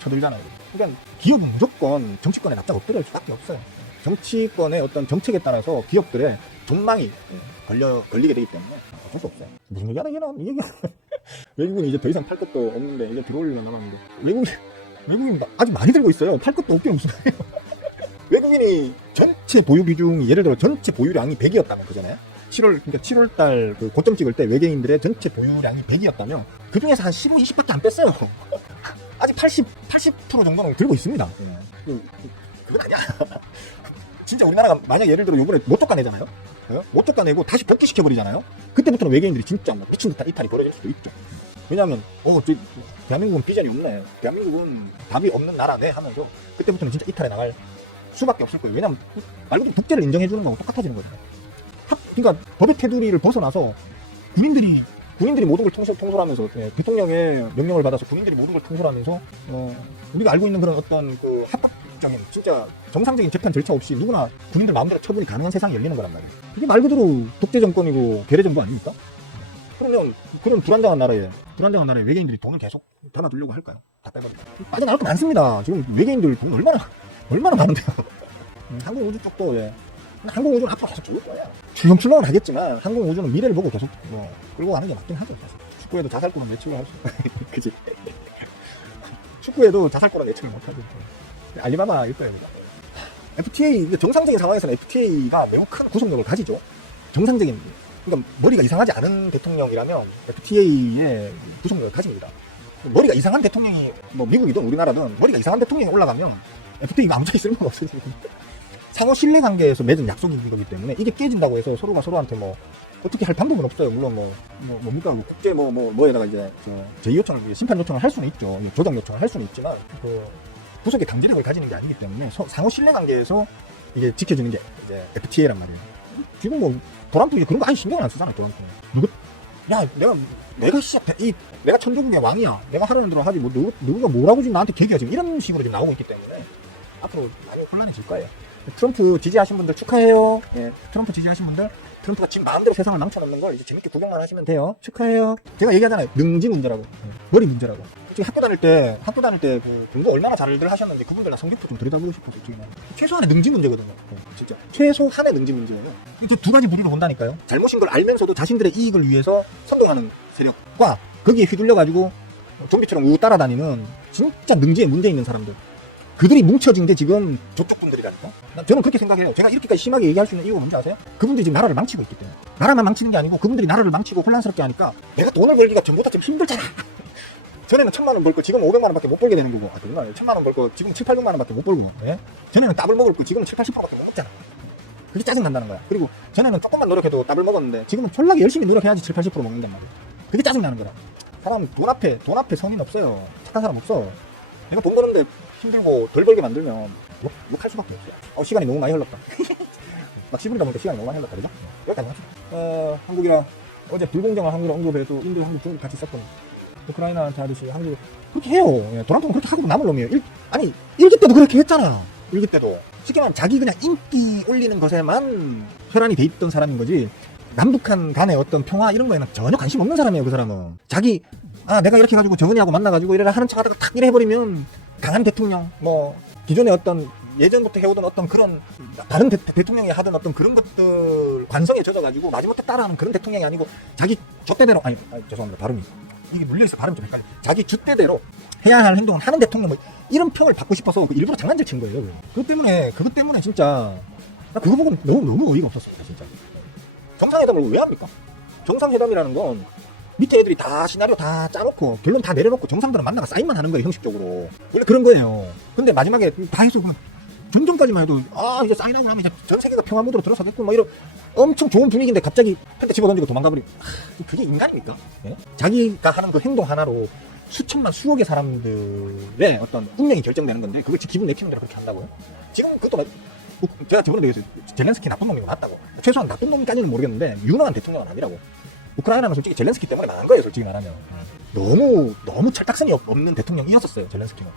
쳐들잖아요. 그러니까 기업은 무조건 정치권에 납작 엎드릴 수밖에 없어요. 정치권의 어떤 정책에 따라서 기업들의 존망이 걸리게 되기 때문에 어쩔 수 없어요. 무슨 얘기하나 이게 외국인이 이제 더 이상 팔 것도 없는데 이제 들어올 일만 남았는데 외국인 아직 많이 들고 있어요. 팔 것도 없긴 무슨 말이에요. 외국인이 전체 보유 비중이 예를 들어 전체 보유량이 100이었다면 그전에 7월달 그 고점 찍을 때 외계인들의 전체 보유량이 100이었다면 그 중에서 한 15, 20밖에 안 뺐어요. 아직 80% 정도는 들고 있습니다. 그건 아니야. 진짜 우리나라가 만약 예를 들어 요번에 못 쫓아내잖아요. 못 쫓아내고 다시 복귀시켜버리잖아요. 그때부터는 외계인들이 진짜 뭐 미친 듯한 이탈이 벌어질 수도 있죠. 왜냐하면 대한민국은 비전이 없네. 대한민국은 답이 없는 나라네 하면서 그때부터는 진짜 이탈해 나갈 수밖에 없을 거예요. 왜냐하면 말 그대로 독재를 인정해주는 거하고 똑같아지는 거잖아요. 그러니까 법의 테두리를 벗어나서 군인들이 모든 걸 통솔하면서 대통령의 명령을 받아서 군인들이 모든 걸 통솔하면서 우리가 알고 있는 그런 어떤 그 합법적인 진짜 정상적인 재판 절차 없이 누구나 군인들 마음대로 처분이 가능한 세상이 열리는 거란 말이에요. 이게 말 그대로 독재 정권이고 괴뢰 정부 아닙니까? 그러면 그런 불안정한 나라에 외계인들이 돈을 계속 담아두려고 할까요? 다 빼버리고 빠져나갈 거 많습니다. 지금 외계인들 돈 얼마나 많은데요. 항공우주 쪽도 항공우주는 앞으로 계속 좋을 거예요. 출렁출렁은 하겠지만 항공우주는 미래를 보고 계속 끌고 가는 게 맞긴 하죠. 축구에도 자살골은 예측을 할 수 그치? 축구에도 자살골은 예측을 못하죠. 알리바바일 거예요. FTA 정상적인 상황에서는 FTA가 매우 큰 구속력을 가지죠. 정상적인 그러니까 머리가 이상하지 않은 대통령이라면 FTA의 구속력을 가집니다. 머리가 이상한 대통령이 미국이든 우리나라든 머리가 이상한 대통령이 올라가면 FTA가 아무짝에 쓸모가 없어지고 상호 신뢰 관계에서 맺은 약속인 거기 때문에 이게 깨진다고 해서 서로가 서로한테 어떻게 할 방법은 없어요. 물론 뭡니까 국제 뭐에다가 이제 제의 요청을 심판 요청을 할 수는 있죠. 조정 요청을 할 수는 있지만 그 구속의 강제력을 가지는 게 아니기 때문에 상호 신뢰 관계에서 이게 지켜지는 게 이제 FTA란 말이에요. 지금 도란프 그런 거 아예 신경을 안 쓰잖아요. 도란프 내가 천조국의 왕이야. 내가 하려는 대로 하지 누가 뭐라고 지금 나한테 개기야 지금 이런 식으로 지금 나오고 있기 때문에 앞으로 많이 혼란해질 거예요. 트럼프 지지하신 분들 축하해요. 트럼프 지지하신 분들 트럼프가 지금 마음대로 세상을 망쳐놓는 걸 이제 재밌게 구경만 하시면 돼요. 축하해요. 제가 얘기하잖아요. 능지 문제라고. 머리 문제라고. 솔직히 학교 다닐 때 그 공부 얼마나 잘들 하셨는지 그분들 성적표 좀 들여다보고 싶어서 최소한의 능지 문제거든요. 진짜 최소한의 능지 문제예요. 이제 두 가지 부류로 본다니까요. 잘못인 걸 알면서도 자신들의 이익을 위해서 선동하는 세력과 거기에 휘둘려가지고 좀비처럼 우 따라다니는 진짜 능지에 문제 있는 사람들. 그들이 뭉쳐진 게 지금 저쪽 분들이라니까. 저는 그렇게 생각해요. 제가 이렇게까지 심하게 얘기할 수 있는 이유가 뭔지 아세요? 그분들이 지금 나라를 망치고 있기 때문에. 나라만 망치는 게 아니고 그분들이 나라를 망치고 혼란스럽게 하니까 내가 돈을 벌기가 전보다 좀 힘들잖아. 전에는 1,000만 원 벌 거 지금 500만 원밖에 못 벌게 되는 거고, 아, 정말 1,000만 원 벌 거 지금 7, 800만 원밖에 못 벌고, 예? 전에는 더블 먹을 거 지금은 7, 80%밖에 못 먹잖아. 그게 짜증 난다는 거야. 그리고 전에는 조금만 노력해도 더블 먹었는데 지금은 졸라게 열심히 노력해야지 7, 80% 먹는단 말이야. 그게 짜증 나는 거야. 사람 돈 앞에 선인 없어요. 착한 사람 없어. 내가 돈 버는데 힘들고 덜 벌게 만들면 욕할 수밖에 없어. 시간이 너무 많이 흘렀다. 막 씹으다 보니까 시간이 너무 많이 흘렀다, 그죠? 여기까지 합시다. 한국이랑 어제 불공정한 한국을 언급해도 인도, 한국, 중국 같이 썼거든. 우크라이나한테 하듯이 한국 그렇게 해요. 예, 도란통은 그렇게 하고 남을 놈이에요. 일기 때도 그렇게 했잖아. 일기 때도 쉽게 말하면 자기 그냥 인기 올리는 것에만 혈안이 돼 있던 사람인 거지, 남북한 간의 어떤 평화 이런 거에는 전혀 관심 없는 사람이에요. 그 사람은 자기 내가 이렇게 해가지고 정은이하고 만나가지고 이래라 하는 척 하다가 탁 이래 해버리면 강한 대통령, 뭐 기존의 어떤 예전부터 해오던 어떤 그런 다른 대통령이 하던 어떤 그런 것들 관성에 젖어가지고 마지못해 따라하는 그런 대통령이 아니고 자기 줏대대로 아니 죄송합니다, 발음이 이게 물려있어. 발음이 좀 헷갈려. 자기 줏대대로 해야 할 행동을 하는 대통령, 뭐 이런 평을 받고 싶어서 일부러 장난질 친 거예요. 그것 때문에 진짜 나 그거 보고 너무 어이가 없었습니다. 진짜 정상회담을 왜 합니까? 정상회담이라는 건 밑에 애들이 다 시나리오 다 짜놓고 결론 다 내려놓고 정상들은 만나가 사인만 하는 거예요. 형식적으로 원래 그런 거예요. 근데 마지막에 다 해서 그냥 전전까지만 해도 이제 사인하고 나면 이제 전 세계가 평화 모드로 들어서겠고 뭐 이런 엄청 좋은 분위기인데 갑자기 펜트 집어던지고 도망가버리고, 그게 인간입니까? 예? 자기가 하는 그 행동 하나로 수천만 수억의 사람들의 어떤 운명이 결정되는 건데 그걸 기분 내키는 대로 그렇게 한다고요? 지금 그것도 제가 저번에 얘기했어요. 젤렌스키 나쁜 놈이고 맞다고. 최소한 나쁜 놈까지는 모르겠는데 유능한 대통령은 아니라고. 우크라이나는 솔직히 젤렌스키 때문에 망한 거예요. 솔직히 말하면 너무 철딱선이 없는 대통령이었었어요. 젤렌스키는.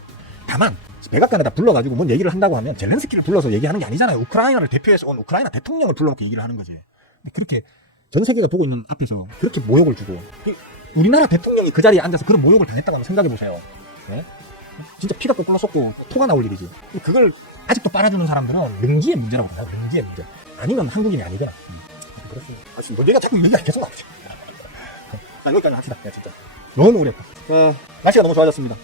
다만 백악관에다 불러가지고 뭔 얘기를 한다고 하면 젤렌스키를 불러서 얘기하는 게 아니잖아요. 우크라이나를 대표해서 온 우크라이나 대통령을 불러놓고 얘기를 하는 거지. 그렇게 전 세계가 보고 있는 앞에서 그렇게 모욕을 주고, 우리나라 대통령이 그 자리에 앉아서 그런 모욕을 당했다고 한번 생각해보세요. 네? 진짜 피가 거꾸로 쏟고 토가 나올 일이지. 그걸 아직도 빨아주는 사람들은 능지의 문제라고 봐요. 능지의 문제. 아니면 한국인이 아니잖아. 그렇습니다. 뭐 얘가 자꾸 얘기가 계속 나오죠. 자, 여기까지 합시다. 야, 진짜 너무 오래 했다. 날씨가 너무 좋아졌습니다.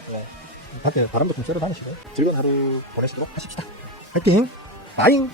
밖에 바람도 좀 쐬러 다니시고 즐거운 하루 보내시도록 하십시다. 화이팅! 빠잉!